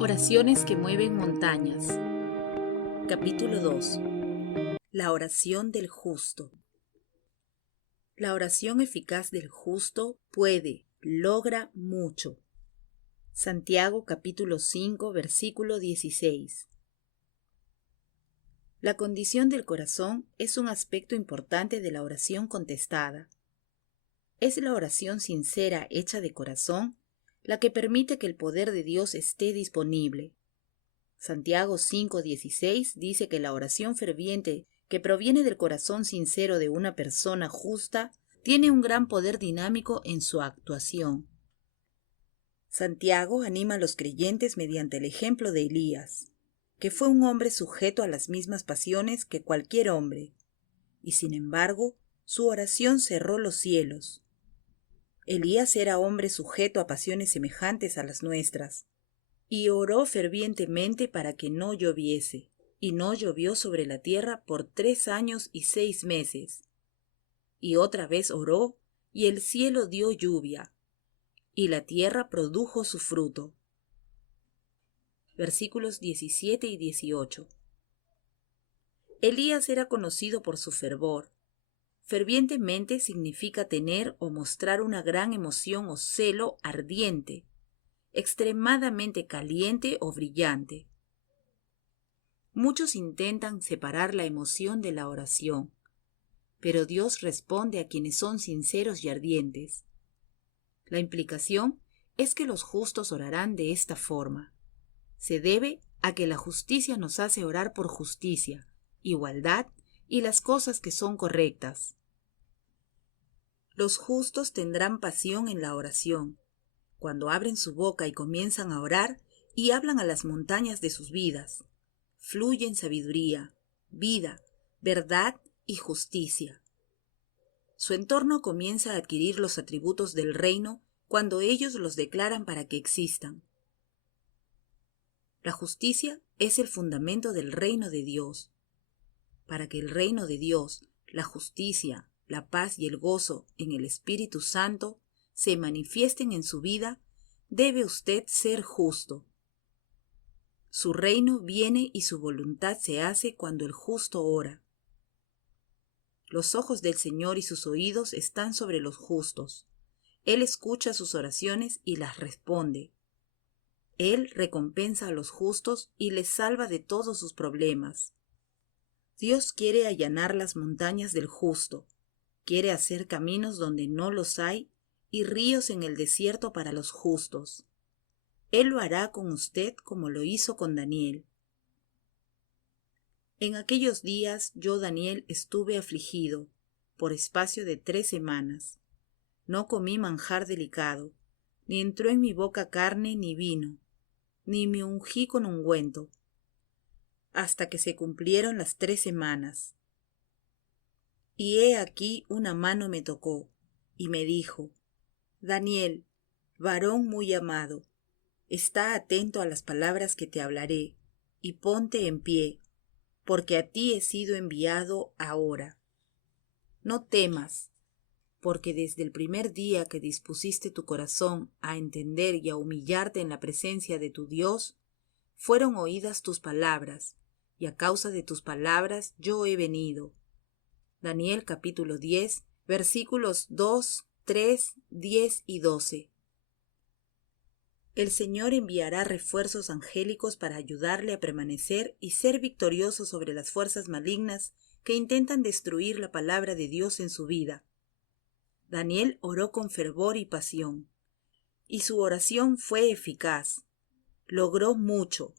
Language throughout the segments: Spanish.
Oraciones que mueven montañas. Capítulo 2. La oración del justo. La oración eficaz del justo logra mucho. Santiago capítulo 5, versículo 16. La condición del corazón es un aspecto importante de la oración contestada. Es la oración sincera hecha de corazón la que permite que el poder de Dios esté disponible. Santiago 5:16 dice que la oración ferviente que proviene del corazón sincero de una persona justa tiene un gran poder dinámico en su actuación. Santiago anima a los creyentes mediante el ejemplo de Elías, que fue un hombre sujeto a las mismas pasiones que cualquier hombre, y sin embargo su oración cerró los cielos. Elías era hombre sujeto a pasiones semejantes a las nuestras, y oró fervientemente para que no lloviese, y no llovió sobre la tierra por 3 años y 6 meses. Y otra vez oró, y el cielo dio lluvia, y la tierra produjo su fruto. Versículos 17 y 18. Elías era conocido por su fervor. Fervientemente significa tener o mostrar una gran emoción o celo ardiente, extremadamente caliente o brillante. Muchos intentan separar la emoción de la oración, pero Dios responde a quienes son sinceros y ardientes. La implicación es que los justos orarán de esta forma. Se debe a que la justicia nos hace orar por justicia, igualdad y las cosas que son correctas. Los justos tendrán pasión en la oración, cuando abren su boca y comienzan a orar y hablan a las montañas de sus vidas. Fluyen sabiduría, vida, verdad y justicia. Su entorno comienza a adquirir los atributos del reino cuando ellos los declaran para que existan. La justicia es el fundamento del reino de Dios. Para que el reino de Dios, la justicia, la paz y el gozo en el Espíritu Santo se manifiesten en su vida, debe usted ser justo. Su reino viene y su voluntad se hace cuando el justo ora. Los ojos del Señor y sus oídos están sobre los justos. Él escucha sus oraciones y las responde. Él recompensa a los justos y les salva de todos sus problemas. Dios quiere allanar las montañas del justo, quiere hacer caminos donde no los hay y ríos en el desierto para los justos. Él lo hará con usted como lo hizo con Daniel. En aquellos días yo, Daniel, estuve afligido por espacio de 3 semanas. No comí manjar delicado, ni entró en mi boca carne ni vino, ni me ungí con ungüento, hasta que se cumplieron las 3 semanas. Y he aquí una mano me tocó, y me dijo: Daniel, varón muy amado, está atento a las palabras que te hablaré, y ponte en pie, porque a ti he sido enviado ahora. No temas, porque desde el primer día que dispusiste tu corazón a entender y a humillarte en la presencia de tu Dios, fueron oídas tus palabras, y a causa de tus palabras yo he venido. Daniel capítulo 10, versículos 2, 3, 10 y 12. El Señor enviará refuerzos angélicos para ayudarle a permanecer y ser victorioso sobre las fuerzas malignas que intentan destruir la palabra de Dios en su vida. Daniel oró con fervor y pasión, y su oración fue eficaz. Logró mucho.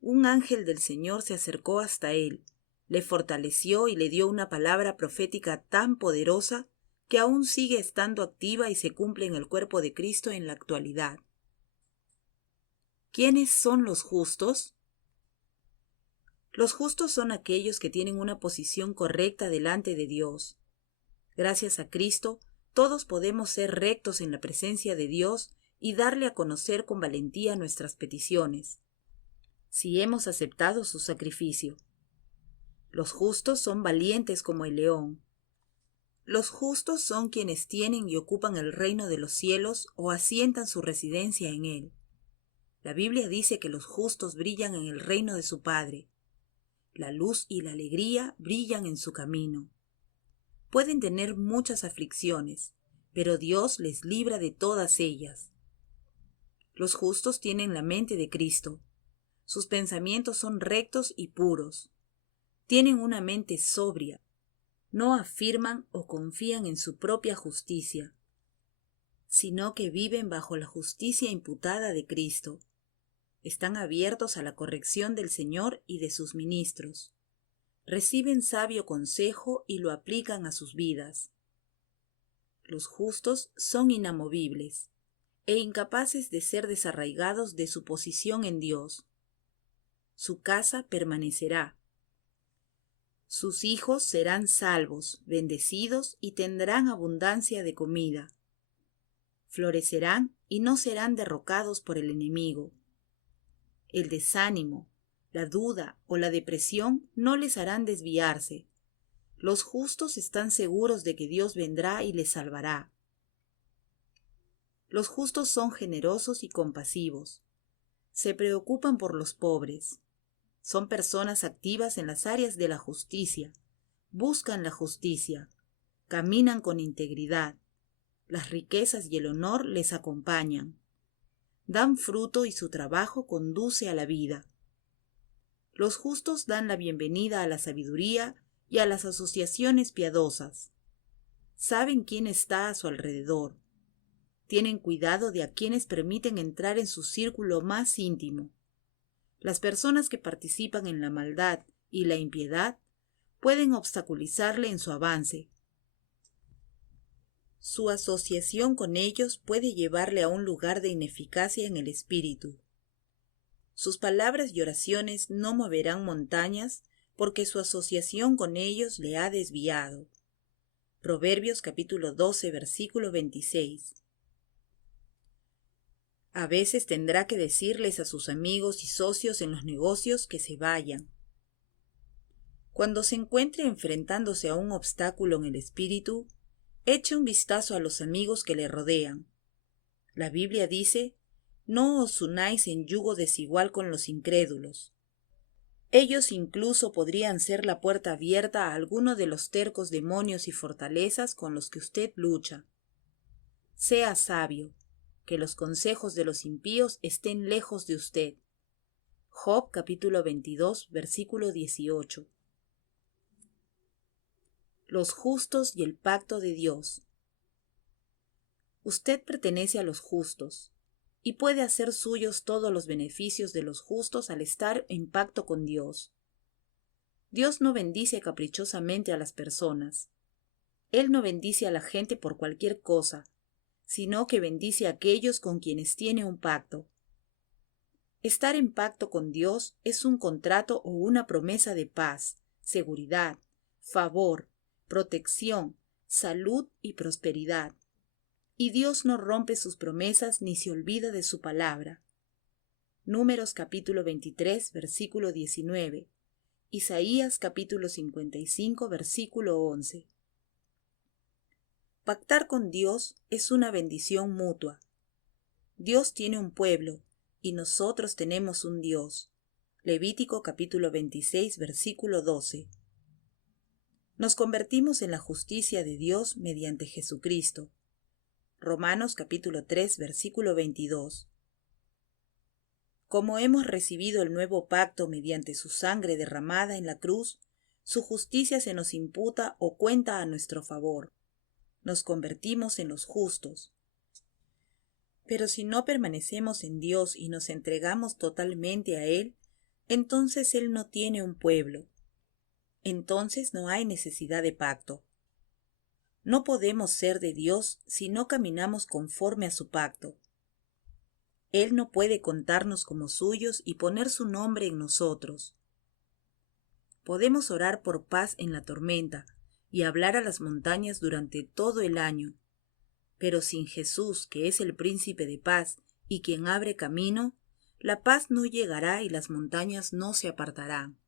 Un ángel del Señor se acercó hasta él, le fortaleció y le dio una palabra profética tan poderosa que aún sigue estando activa y se cumple en el cuerpo de Cristo en la actualidad. ¿Quiénes son los justos? Los justos son aquellos que tienen una posición correcta delante de Dios. Gracias a Cristo, todos podemos ser rectos en la presencia de Dios y darle a conocer con valentía nuestras peticiones, si hemos aceptado su sacrificio. Los justos son valientes como el león. Los justos son quienes tienen y ocupan el reino de los cielos o asientan su residencia en él. La Biblia dice que los justos brillan en el reino de su Padre. La luz y la alegría brillan en su camino. Pueden tener muchas aflicciones, pero Dios les libra de todas ellas. Los justos tienen la mente de Cristo. Sus pensamientos son rectos y puros. Tienen una mente sobria. No afirman o confían en su propia justicia, sino que viven bajo la justicia imputada de Cristo. Están abiertos a la corrección del Señor y de sus ministros. Reciben sabio consejo y lo aplican a sus vidas. Los justos son inamovibles e incapaces de ser desarraigados de su posición en Dios. Su casa permanecerá. Sus hijos serán salvos, bendecidos y tendrán abundancia de comida. Florecerán y no serán derrocados por el enemigo. El desánimo, la duda o la depresión no les harán desviarse. Los justos están seguros de que Dios vendrá y les salvará. Los justos son generosos y compasivos. Se preocupan por los pobres. Son personas activas en las áreas de la justicia. Buscan la justicia. Caminan con integridad. Las riquezas y el honor les acompañan. Dan fruto y su trabajo conduce a la vida. Los justos dan la bienvenida a la sabiduría y a las asociaciones piadosas. Saben quién está a su alrededor. Tienen cuidado de a quienes permiten entrar en su círculo más íntimo. Las personas que participan en la maldad y la impiedad pueden obstaculizarle en su avance. Su asociación con ellos puede llevarle a un lugar de ineficacia en el espíritu. Sus palabras y oraciones no moverán montañas porque su asociación con ellos le ha desviado. Proverbios capítulo 12, versículo 26. A veces tendrá que decirles a sus amigos y socios en los negocios que se vayan. Cuando se encuentre enfrentándose a un obstáculo en el espíritu, eche un vistazo a los amigos que le rodean. La Biblia dice: no os unáis en yugo desigual con los incrédulos. Ellos incluso podrían ser la puerta abierta a alguno de los tercos demonios y fortalezas con los que usted lucha. Sea sabio, que los consejos de los impíos estén lejos de usted. Job capítulo 22, versículo 18. Los justos y el pacto de Dios. Usted pertenece a los justos y puede hacer suyos todos los beneficios de los justos al estar en pacto con Dios. Dios no bendice caprichosamente a las personas. Él no bendice a la gente por cualquier cosa, sino que bendice a aquellos con quienes tiene un pacto. Estar en pacto con Dios es un contrato o una promesa de paz, seguridad, favor, protección, salud y prosperidad. Y Dios no rompe sus promesas ni se olvida de su palabra. Números capítulo 23, versículo 19. Isaías capítulo 55, versículo 11. Pactar con Dios es una bendición mutua. Dios tiene un pueblo y nosotros tenemos un Dios. Levítico capítulo 26, versículo 12. Nos convertimos en la justicia de Dios mediante Jesucristo. Romanos capítulo 3, versículo 22. Como hemos recibido el nuevo pacto mediante su sangre derramada en la cruz, su justicia se nos imputa o cuenta a nuestro favor. Nos convertimos en los justos. Pero si no permanecemos en Dios y nos entregamos totalmente a Él, entonces Él no tiene un pueblo. Entonces no hay necesidad de pacto. No podemos ser de Dios si no caminamos conforme a su pacto. Él no puede contarnos como suyos y poner su nombre en nosotros. Podemos orar por paz en la tormenta y hablar a las montañas durante todo el año, pero sin Jesús, que es el príncipe de paz y quien abre camino, la paz no llegará y las montañas no se apartarán.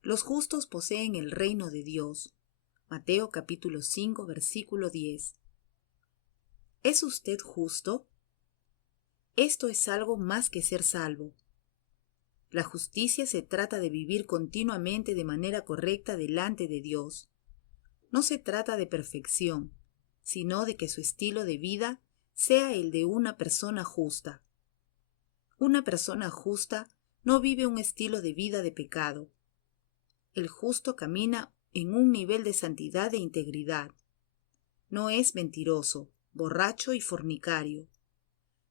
Los justos poseen el reino de Dios. Mateo capítulo 5, versículo 10. ¿Es usted justo? Esto es algo más que ser salvo. La justicia se trata de vivir continuamente de manera correcta delante de Dios. No se trata de perfección, sino de que su estilo de vida sea el de una persona justa. Una persona justa no vive un estilo de vida de pecado. El justo camina en un nivel de santidad e integridad. No es mentiroso, borracho y fornicario.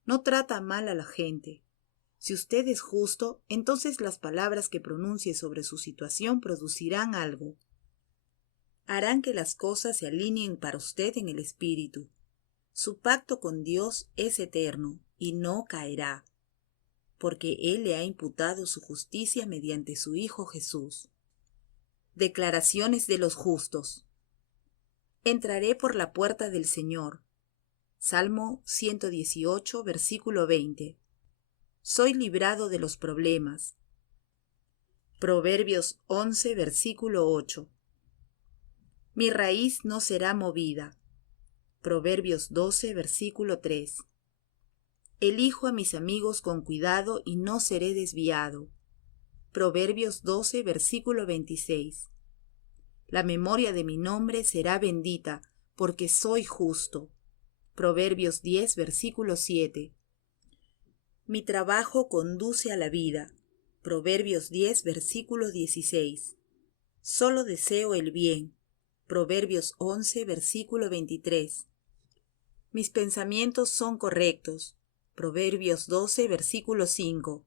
No trata mal a la gente. Si usted es justo, entonces las palabras que pronuncie sobre su situación producirán algo. Harán que las cosas se alineen para usted en el espíritu. Su pacto con Dios es eterno y no caerá, porque Él le ha imputado su justicia mediante su Hijo Jesús. Declaraciones de los justos. Entraré por la puerta del Señor. Salmo 118, versículo 20. Soy librado de los problemas. Proverbios 11, versículo 8. Mi raíz no será movida. Proverbios 12, versículo 3. Elijo a mis amigos con cuidado y no seré desviado. Proverbios 12, versículo 26. La memoria de mi nombre será bendita, porque soy justo. Proverbios 10, versículo 7. Mi trabajo conduce a la vida. Proverbios 10, versículo 16. Solo deseo el bien. Proverbios 11, versículo 23. Mis pensamientos son correctos. Proverbios 12, versículo 5.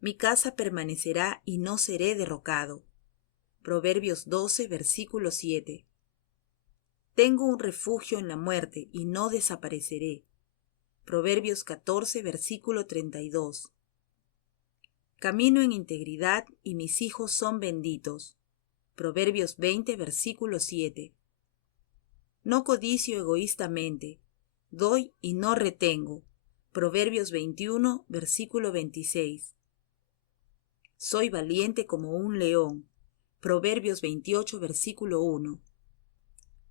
Mi casa permanecerá y no seré derrocado. Proverbios 12, versículo 7. Tengo un refugio en la muerte y no desapareceré. Proverbios 14, versículo 32. Camino en integridad y mis hijos son benditos. Proverbios 20, versículo 7. No codicio egoístamente, doy y no retengo. Proverbios 21, versículo 26. Soy valiente como un león. Proverbios 28, versículo 1.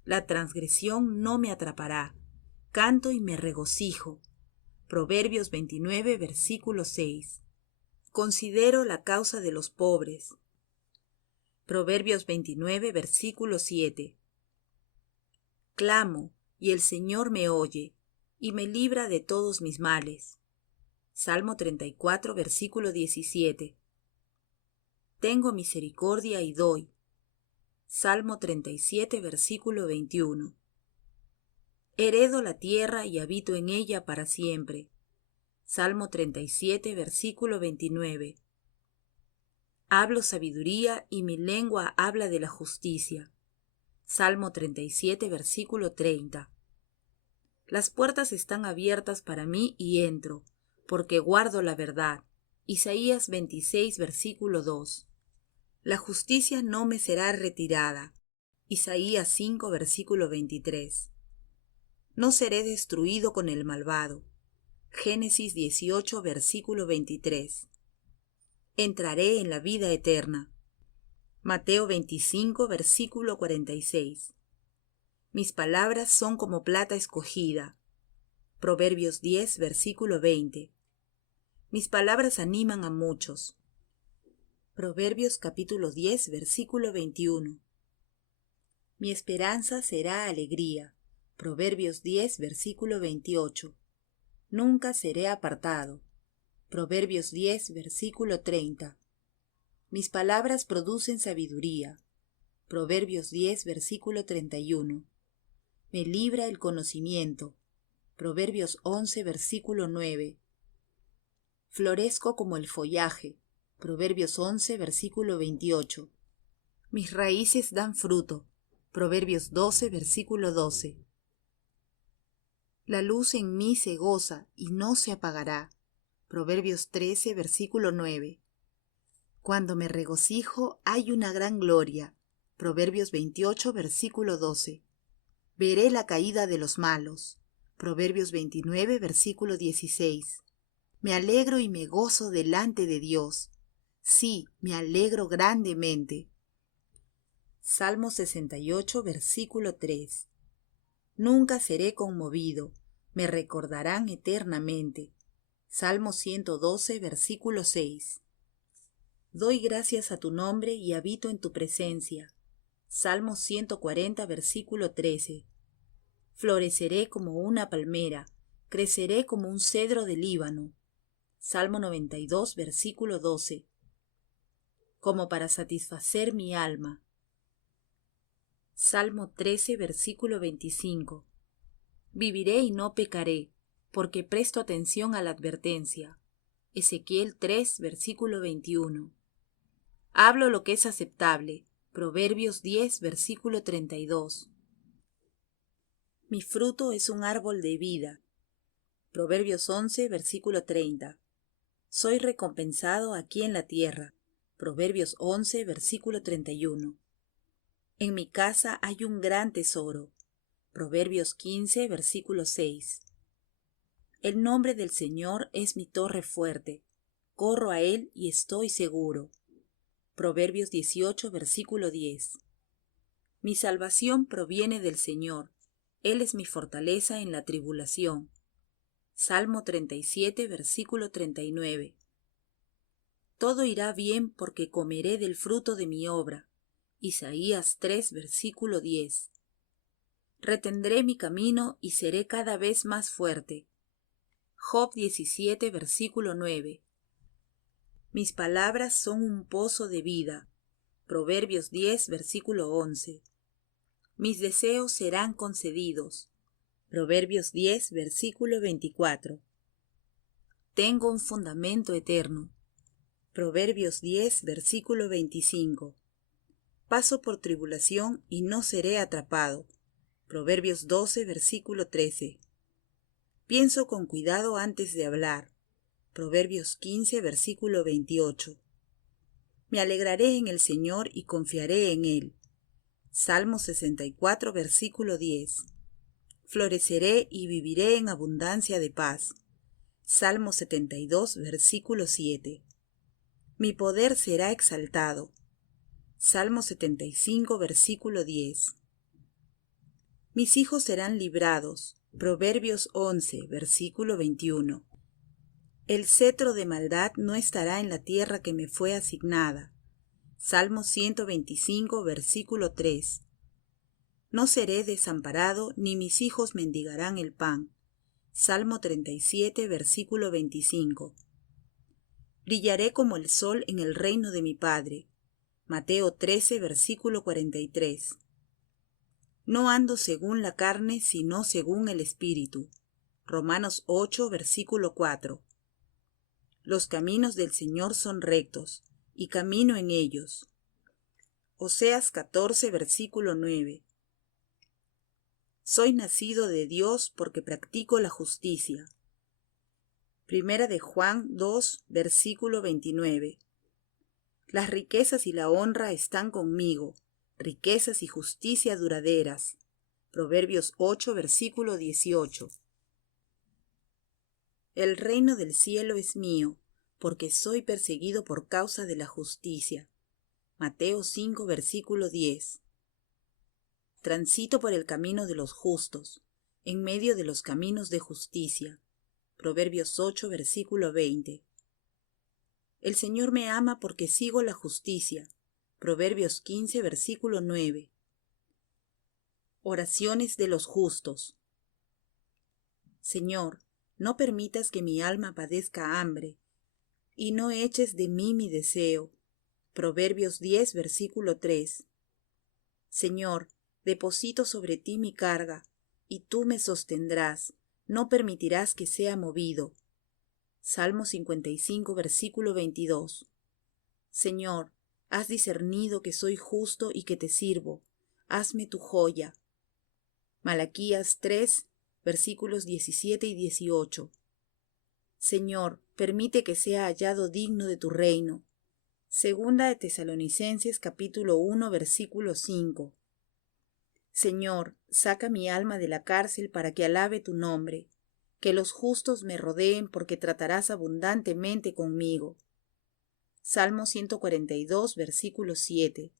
La transgresión no me atrapará. Canto y me regocijo. Proverbios 29, versículo 6. Considero la causa de los pobres. Proverbios 29, versículo 7. Clamo, y el Señor me oye, y me libra de todos mis males. Salmo 34, versículo 17. Tengo misericordia y doy. Salmo 37, versículo 21. Heredo la tierra y habito en ella para siempre. Salmo 37, versículo 29. Hablo sabiduría y mi lengua habla de la justicia. Salmo 37, versículo 30. Las puertas están abiertas para mí y entro, porque guardo la verdad. Isaías 26, versículo 2. La justicia no me será retirada. Isaías 5, versículo 23. No seré destruido con el malvado. Génesis 18, versículo 23. Entraré en la vida eterna. Mateo 25, versículo 46. Mis palabras son como plata escogida. Proverbios 10, versículo 20. Mis palabras animan a muchos. Proverbios capítulo 10, versículo 21. Mi esperanza será alegría. Proverbios 10, versículo 28. Nunca seré apartado. Proverbios 10, versículo 30. Mis palabras producen sabiduría. Proverbios 10, versículo 31. Me libra el conocimiento. Proverbios 11, versículo 9. Florezco como el follaje. Proverbios 11, versículo 28. Mis raíces dan fruto. Proverbios 12, versículo 12. La luz en mí se goza y no se apagará. Proverbios 13, versículo 9. Cuando me regocijo hay una gran gloria. Proverbios 28, versículo 12. Veré la caída de los malos. Proverbios 29, versículo 16. Me alegro y me gozo delante de Dios. Sí, me alegro grandemente. Salmo 68, versículo 3. Nunca seré conmovido. me recordarán eternamente. Salmo 112, versículo 6. Doy gracias a tu nombre y habito en tu presencia. Salmo 140, versículo 13. Floreceré como una palmera, creceré como un cedro del Líbano. Salmo 92, versículo 12. Como para satisfacer mi alma. Salmo 13, versículo 25. Viviré y no pecaré, porque presto atención a la advertencia. Ezequiel 3, versículo 21. Hablo lo que es aceptable. Proverbios 10, versículo 32. Mi fruto es un árbol de vida. Proverbios 11, versículo 30. Soy recompensado aquí en la tierra. Proverbios 11, versículo 31. En mi casa hay un gran tesoro. Proverbios 15, versículo 6. El nombre del Señor es mi torre fuerte. Corro a él y estoy seguro. Proverbios 18, versículo 10. Mi salvación proviene del Señor. Él es mi fortaleza en la tribulación. Salmo 37, versículo 39. Todo irá bien porque comeré del fruto de mi obra. Isaías 3, versículo 10. Retendré mi camino y seré cada vez más fuerte. Job 17, versículo 9. Mis palabras son un pozo de vida. Proverbios 10, versículo 11. Mis deseos serán concedidos. Proverbios 10, versículo 24. Tengo un fundamento eterno. Proverbios 10, versículo 25. Paso por tribulación y no seré atrapado. Proverbios 12, versículo 13. Pienso con cuidado antes de hablar. Proverbios 15, versículo 28. Me alegraré en el Señor y confiaré en Él. Salmo 64, versículo 10. Floreceré y viviré en abundancia de paz. Salmo 72, versículo 7. Mi poder será exaltado. Salmo 75, versículo 10. Mis hijos serán librados. Proverbios 11, versículo 21. El cetro de maldad no estará en la tierra que me fue asignada. Salmo 125, versículo 3. No seré desamparado, ni mis hijos mendigarán el pan. Salmo 37, versículo 25. Brillaré como el sol en el reino de mi Padre. Mateo 13, versículo 43. No ando según la carne, sino según el Espíritu. Romanos 8, versículo 4. Los caminos del Señor son rectos, y camino en ellos. Oseas 14, versículo 9. Soy nacido de Dios porque practico la justicia. Primera de Juan 2, versículo 29. Las riquezas y la honra están conmigo, riquezas y justicia duraderas. Proverbios 8, versículo 18. El reino del cielo es mío, porque soy perseguido por causa de la justicia. Mateo 5, versículo 10. Transito por el camino de los justos, en medio de los caminos de justicia. Proverbios 8, versículo 20. El Señor me ama porque sigo la justicia. Proverbios 15, versículo 9. Oraciones de los justos. Señor, no permitas que mi alma padezca hambre, y no eches de mí mi deseo. Proverbios 10, versículo 3. Señor, deposito sobre ti mi carga, y tú me sostendrás, no permitirás que sea movido. Salmo 55, versículo 22. Señor, has discernido que soy justo y que te sirvo, hazme tu joya. Malaquías 3, versículos 17 y 18. Señor, permite que sea hallado digno de tu reino. Segunda de Tesalonicenses capítulo 1, versículo 5. Señor, saca mi alma de la cárcel para que alabe tu nombre. Que los justos me rodeen porque tratarás abundantemente conmigo. Salmo 142, versículo 7.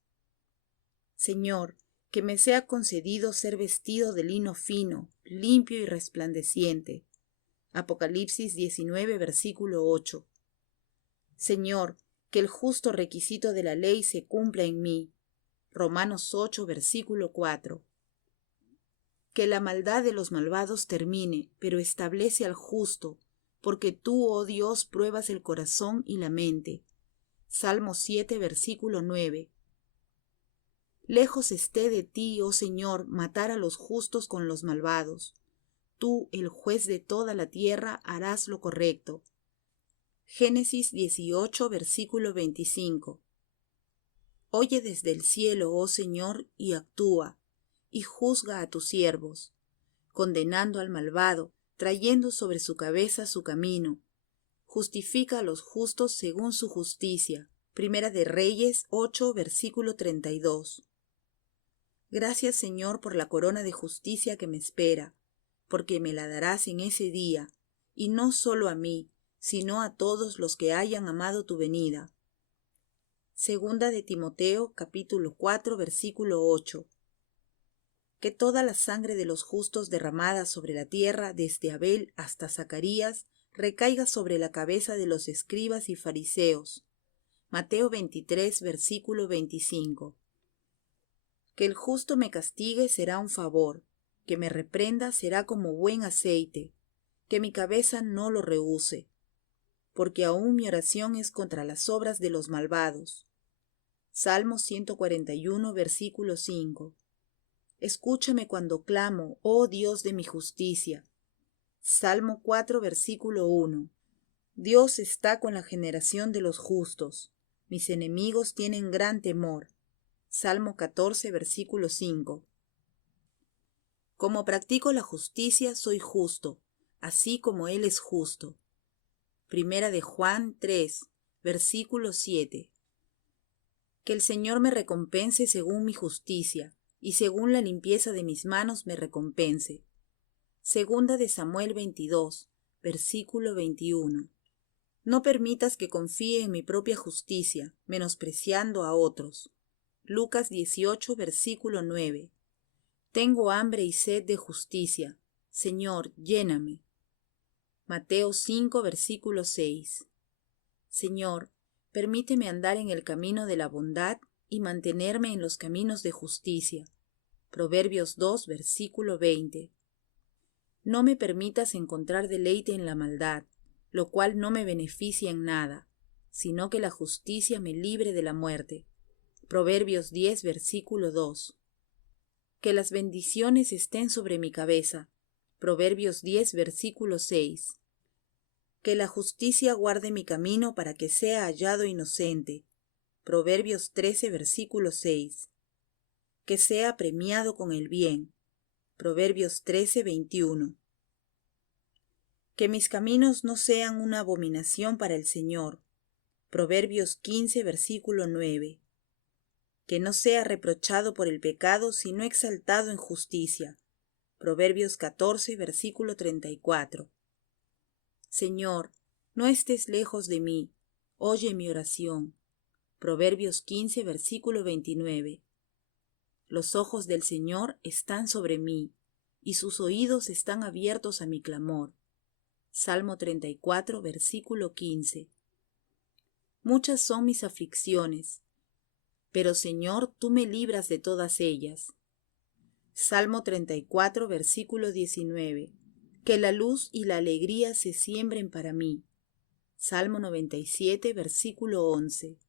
Señor, Que me sea concedido ser vestido de lino fino, limpio y resplandeciente. Apocalipsis 19, versículo 8. Señor, que el justo requisito de la ley se cumpla en mí. Romanos 8, versículo 4. Que la maldad de los malvados termine, pero establece al justo, porque tú, oh Dios, pruebas el corazón y la mente. Salmo 7, versículo 9. Lejos esté de ti, oh Señor, matar a los justos con los malvados. Tú, el juez de toda la tierra, harás lo correcto. Génesis 18, versículo 25. Oye desde el cielo, oh Señor, y actúa, y juzga a tus siervos, condenando al malvado, trayendo sobre su cabeza su camino. Justifica a los justos según su justicia. Primera de Reyes 8, versículo 32. Gracias, Señor, por la corona de justicia que me espera, porque me la darás en ese día, y no solo a mí, sino a todos los que hayan amado tu venida. Segunda de Timoteo, capítulo 4, versículo 8. Que toda la sangre de los justos derramada sobre la tierra, desde Abel hasta Zacarías, recaiga sobre la cabeza de los escribas y fariseos. Mateo 23, versículo 25. Que el justo me castigue será un favor, que me reprenda será como buen aceite, que mi cabeza no lo rehúse, porque aún mi oración es contra las obras de los malvados. Salmo 141, versículo 5. Escúchame cuando clamo, oh Dios de mi justicia. Salmo 4, versículo 1. Dios está con la generación de los justos. Mis enemigos tienen gran temor. Salmo 14, versículo 5. Como practico la justicia, soy justo, así como Él es justo. Primera de Juan 3, versículo 7. Que el Señor me recompense según mi justicia, y según la limpieza de mis manos me recompense. Segunda de Samuel 22, versículo 21. No permitas que confíe en mi propia justicia, menospreciando a otros. Lucas 18, versículo 9. Tengo hambre y sed de justicia. Señor, lléname. Mateo 5, versículo 6. Señor, permíteme andar en el camino de la bondad y mantenerme en los caminos de justicia. Proverbios 2, versículo 20. No me permitas encontrar deleite en la maldad, lo cual no me beneficia en nada, sino que la justicia me libre de la muerte. Proverbios 10, versículo 2. Que las bendiciones estén sobre mi cabeza. Proverbios 10, versículo 6. Que la justicia guarde mi camino para que sea hallado inocente. Proverbios 13, versículo 6. Que sea premiado con el bien. Proverbios 13, 21. Que mis caminos no sean una abominación para el Señor. Proverbios 15, versículo 9. Que no sea reprochado por el pecado, sino exaltado en justicia. Proverbios 14, versículo 34. Señor, no estés lejos de mí, oye mi oración. Proverbios 15, versículo 29. Los ojos del Señor están sobre mí, y sus oídos están abiertos a mi clamor. Salmo 34, versículo 15. Muchas son mis aflicciones, pero Señor, tú me libras de todas ellas. Salmo 34, versículo 19. Que la luz y la alegría se siembren para mí. Salmo 97, versículo 11.